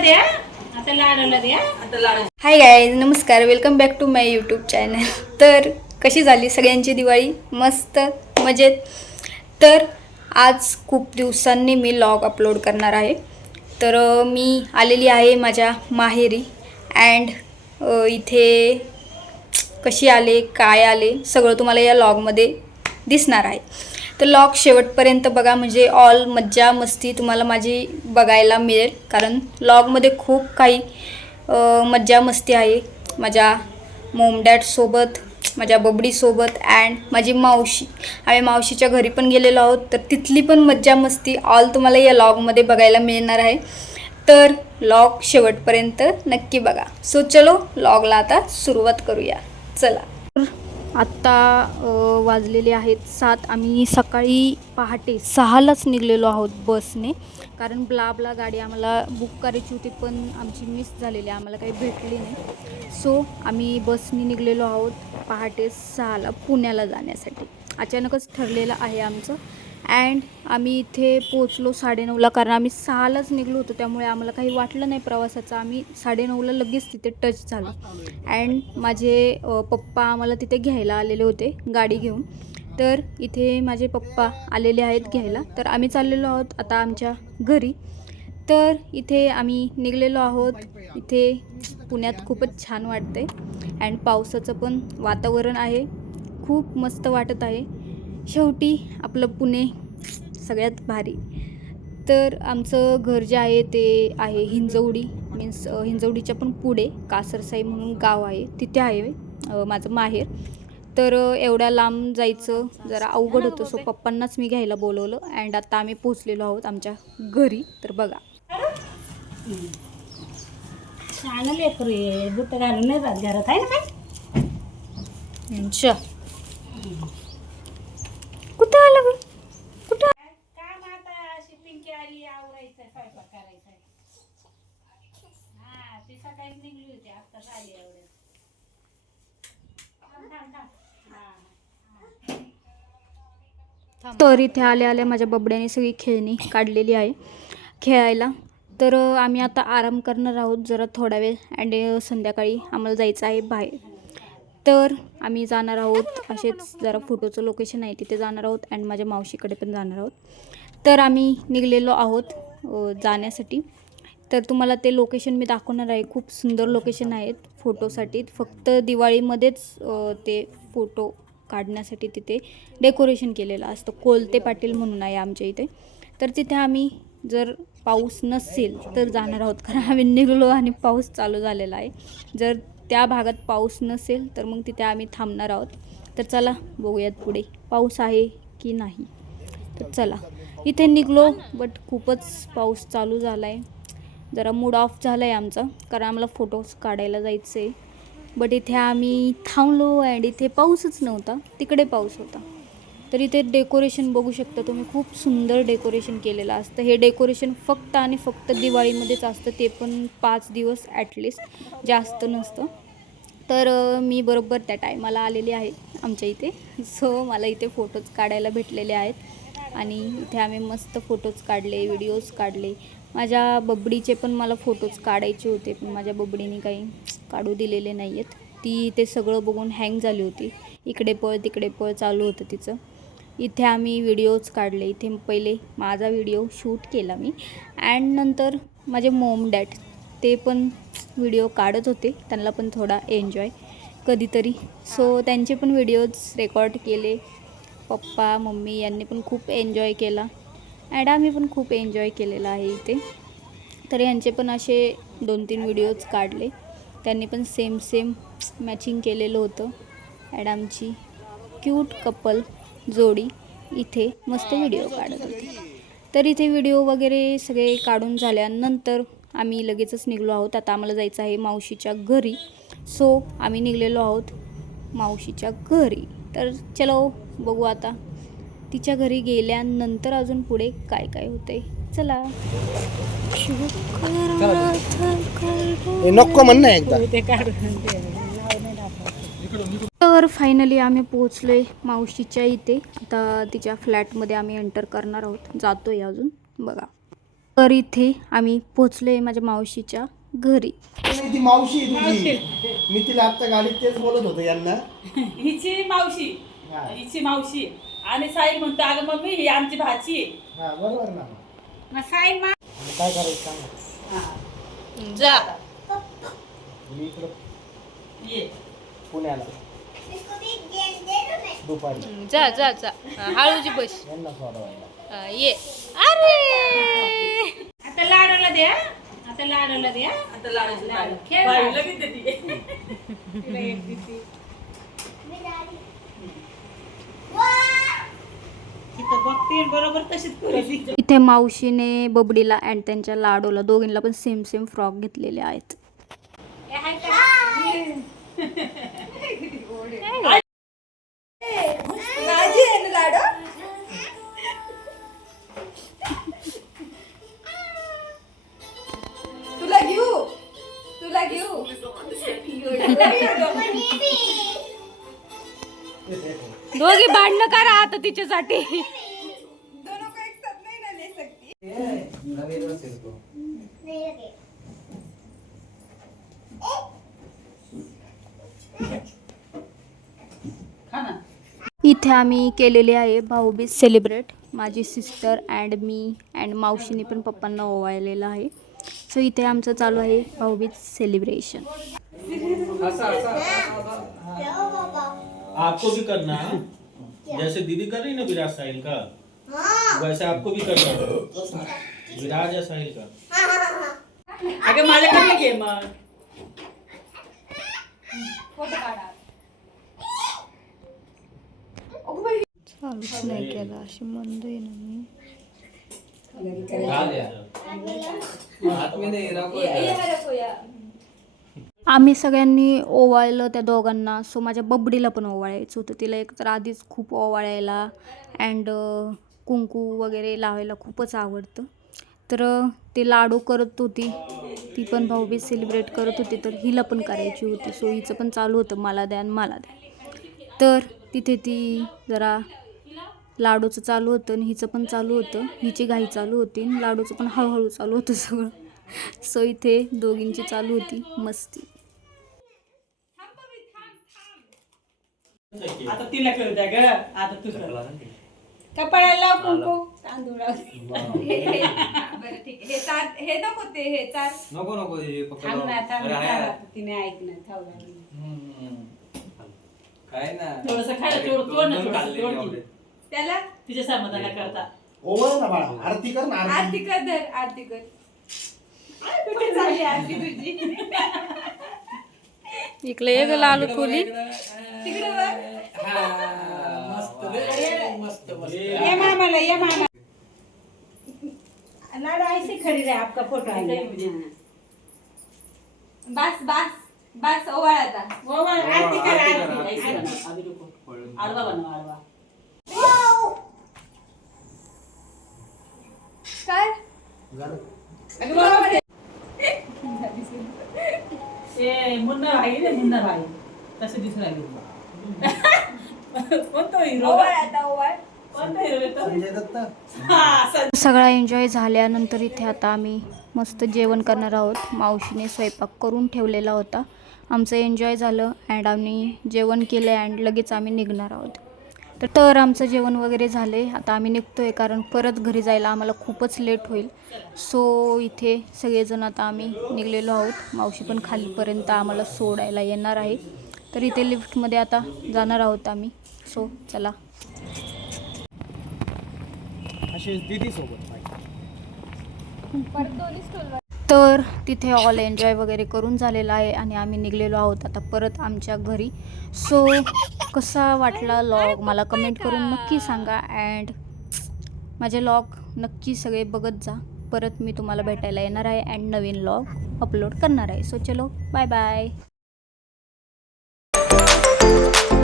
द्या. आता लाडूला द्या. हाय गाय नमस्कार. Welcome back to my YouTube channel तर कशी झाली सगळ्यांची दिवाळी? मस्त मजेत. तर आज खूप दिवसांनी मी लॉग अपलोड करणार आहे. तर मी आलेली आहे माझ्या माहेरी. अँड इथे कशी आले काय आले सगळं तुम्हाला या लॉगमध्ये दिसणार आहे. तर लॉग शेवटपर्यंत बघा म्हणजे ऑल मज्जा मस्ती तुम्हाला माझी बघायला मिळेल. कारण लॉगमध्ये खूप काही मज्जा मस्ती आहे. माझ्या मोमडॅडसोबत माझ्या बबडीसोबत अँड माझी मावशी. आम्ही मावशीच्या घरी पण गेलेलो आहोत. तर तिथली पण मज्जा मस्ती ऑल तुम्हाला या लॉगमध्ये बघायला मिळणार आहे. तर लॉग शेवटपर्यंत नक्की बघा. सो चलो लॉगला आता सुरुवात करूया. चला. आत्ता वाजलेले आहेत सात. आम्ही सकाळी पहाटे सहालाच निघलेलो आहोत बसने. कारण ब्लाबला गाडी आम्हाला बुक करायची होती पण आमची मिस झालेली आम्हाला काही भेटली नाही. सो आम्ही बसने निघलेलो आहोत पहाटे सहाला पुण्याला जाण्यासाठी. अचानकच ठरलेलं आहे आमचं. अँड आम्ही इथे पोचलो साडेनऊला कारण आम्ही सहालाच निघलो होतो त्यामुळे आम्हाला काही वाटलं नाही प्रवासाचं. आम्ही साडेनऊला लगेच तिथे टच झालो. अँड माझे पप्पा आम्हाला तिथे घ्यायला आलेले होते गाडी घेऊन. तर इथे माझे पप्पा आलेले आहेत घ्यायला. तर आम्ही चाललेलो आहोत आता आमच्या घरी. तर इथे आम्ही निघलेलो आहोत. इथे पुण्यात खूपच छान वाटते अँड पावसाचं पण वातावरण आहे. खूप मस्त वाटत आहे. शेवटी आपलं पुणे सगळ्यात भारी. तर आमचं घर जे आहे ते आहे हिंजवडी मीन्स हिंजवडीच्या पण पुढे कासरसाई म्हणून गाव आहे. तिथे आहे माझं माहेर. तर एवढ्या लांब जायचं जरा अवघड होतं. सो पप्पांनाच मी घ्यायला बोलवलं अँड आता आम्ही पोचलेलो आहोत आमच्या घरी. तर बघा. बुट घालून घरात. आहे ना कुठं आलं? कुठं काम आता अशी पिंकी आली आवरायचं स्वयंपाक करायचा हा ती सकाळी निघली होती आत्ताच आली एवढं थांब थांब थांब. तर इथे आल्या आल्या माझ्या बबड्याने सगळी खेळणी काढलेली आहे खेळायला. तर आम्ही आता आराम करणार आहोत. जरा थोडा वेळ अँड संध्याकाळी आम्हाला जायचं आहे बाहेर. तर आम्ही जाणार आहोत. असेच जरा फोटोचं लोकेशन आहे तिथे जाणार आहोत अँड माझ्या मावशीकडे पण जाणार आहोत. तर आम्ही निघलेलो आहोत जाण्यासाठी. तर तुम्हाला ते लोकेशन मी दाखवणार आहे. खूप सुंदर लोकेशन आहेत फोटोसाठी फक्त दिवाळीमध्येच ते फोटो काढण्यासाठी तिथे डेकोरेशन केलेलं असतं. कोलते पाटील म्हणून आहे आमच्या इथे. तर तिथे आम्ही जर पाऊस नसेल तर जाणार आहोत. कारण आम्ही निघलो आणि पाऊस चालू झालेला आहे. जर त्या भागात पाऊस नसेल तर मग तिथे आम्ही थांबणार आहोत. तर चला बघूयात पुढे. पाऊस आहे की नाही? तर चला. इथे निघलो बट खूपच पाऊस चालू झाला आहे जरा मूड ऑफ झाला आहे आमचा कारण आम्हाला फोटोज काढायला जायचं आहे बट इथे आम्ही थांबलो अँड इथे पाऊसच नव्हता. तिकडे पाऊस होता. तर इथे डेकोरेशन बघू शकता तुम्ही. खूप सुंदर डेकोरेशन केलेलं असतं. हे डेकोरेशन फक्त आणि फक्त दिवाळीमध्येच असतं. ते पण पाच दिवस ॲटलिस्ट जास्त नसतं. तर मी बरोबर त्या टायमाला आलेली आहे आमच्या इथे. सो मला इथे फोटोज काढायला भेटलेले आहेत. आणि इथे आम्ही मस्त फोटोज काढले व्हिडिओज काढले. माझ्या बबडीचे पण मला फोटोज काढायचे होते पण माझ्या बबडीने काही काढू दिलेले नाही आहेत ती ते सगळं बघून हँग झाली होती. इकडे पळ तिकडे पळ चालू होतं तिचं. इथे आम्ही व्हिडिओज काढले. इथे पहिले माझा व्हिडिओ शूट केला मी. अँड नंतर माझे मोम डॅड ते पण व्हिडिओ काढत होते. त्यांना पण थोडा एन्जॉय कधीतरी. सो त्यांचे पण व्हिडिओज रेकॉर्ड केले. पप्पा मम्मी यांनी पण खूप एन्जॉय केला. अँड आम्ही पण खूप एन्जॉय केलेला आहे इथे. तर यांचे पण असे दोन तीन व्हिडिओज काढले. त्यांनी पण सेम सेम मॅचिंग केलेलं होतं. अँड आमची क्यूट कपल जोडी इथे मस्त व्हिडिओ काढत होती. तर इथे व्हिडिओ वगैरे सगळे काढून झाल्यानंतर आम्ही लगेचच निघलो आहोत. आता आम्हाला जायचं आहे मावशीच्या घरी. सो आम्ही निघलेलो आहोत मावशीच्या घरी. तर चलो बघू आता. तिच्या घरी गेल्यानंतर अजून पुढे काय काय होते चला. नको म्हण. तर फायनली आम्ही पोहोचलो आहे मावशीच्या इथे. आता तिच्या फ्लॅटमध्ये आम्ही एंटर करणार आहोत. जातो आहे अजून. बघा. तर इथे आम्ही पोचलोय माझ्या मावशीच्या घरी. नाही, ती मावशी आहे तुझी. मी तिला आता गाडीत तेच बोलत होतो यांना. हिची मावशी. हा. हिची मावशी. आणि साई म्हणतो अगं मम्मी ही आमची भाची आहे. हा बरोबर ना. मग साई मा मग काय करायचं सांग जा. मी इकडं ये. पुण्याला. दुपारी जा जा जा हळूची बस यांना सोडवायला हा, ये अरे आता लाडूला द्या आता लाडूला द्या आता लाडू. बाई. खेळ बाई लाडू. लगेच देते. तिला एक देते. तिथं बघते बरोबर तशीच करू इथे मावशीने बबडीला अँड त्यांच्या लाडोला दोघींना पण सेम सेम फ्रॉक घेतलेले आहेत दोघी भांडणं करा आता तिच्यासाठी. इथे आम्ही केलेले आहे भाऊबीज सेलिब्रेट माझी सिस्टर अँड मी अँड मावशीने पण पप्पांना ओवाळलेलं आहे. सो इथे आमचं चालू आहे भाऊबीज सेलिब्रेशन आपको भी करना है? जैसे दीदी कर रही ना विराज साहिल का? वैसे आपको भी करना है? विराज या साहिल का? अगं माझ्याकडे घे मग चालूच नाही केलं अशी मंद आहे ना मी आम्ही सगळ्यांनी ओवाळलं त्या दोघांना. सो माझ्या बबडीला पण ओवाळायचं होतं. तिला एक तर आधीच खूप ओवाळायला अँड कुंकू वगैरे लावायला खूपच आवडतं. तर ते लाडू करत होती. ती पण भाऊबीज सेलिब्रेट करत होती तर हिला पण करायची होती. सो हिचं पण चालू होतं. मला द्या आणि मला द्या. तर तिथे ती जरा लाडूचं चालू होतं आणि हिचं पण चालू होतं. हिची घाई चालू होती आणि लाडूचं पण हळूहळू चालू होतं सगळं. सो इथे दोघींची चालू होती. मस्ती. आता तिला करू द्या ग. आता तू कर. कपाळाला लाव कुंकू. तांदूळ लाव. बरं ठीक आहे. हे चार हे नको ते हे चार नको नको हे. तिने. काय ना. थोडंसं खायला तोड. त्याला? तिच्या समाधाना करता. ओवळ ना बाळा. आरती कर ना आरती. आरती कर धर आरती कर. कुठे झाली आरती तुझी? इकडे एक लालू खोली तिकडे बघ. ये. मामाला ये मामा. लाडू ऐसे खड़ी रहे आपका फोटो है बस बस बस ओवाळ आता. वो वा, आरती कर आरती आडवा बनवा आडवा. काय? अगं बरोबर आहे. ए मुन्ना भाई रे मुन्ना भाई तसे दिसून राहिले. कोणतो हिरो ओवाळ आता ओवाळ. कोणता हिरो येतो? संजय दत्त? हा सं- सगळा एन्जॉय झाल्यानंतर इथे आता आम्ही मस्त जेवण करणार आहोत. मावशीने स्वयंपाक करून ठेवलेला होता. आमचं एन्जॉय झालं अँड आम्ही जेवण केलं अँड लगेच आम्ही निघणार आहोत. तर तर आमचं जेवण वगैरे झाले आता आम्ही निघतो आहे कारण परत घरी जायला आम्हाला खूपच लेट होईल. सो इथे सगळेजण आता आम्ही निघलेलो आहोत. मावशी पण खालीपर्यंत आम्हाला सोडायला येणार आहे. तर इथे लिफ्टमध्ये आता जाणार आहोत आम्ही. सो चला. दीदी सोबत. तर तिथे ऑल एन्जॉय वगैरे करून झालेला आहे आणि आम्ही निघलेलो आहोत आता परत आमच्या घरी. सो कसा वाटला लॉग मला कमेंट करून नक्की सांगा अँड माझे लॉग नक्की सगळे बघत जा. परत मी तुम्हाला भेटायला येणार आहे अँड नवीन लॉग अपलोड करणार आहे. सो चलो बाय बाय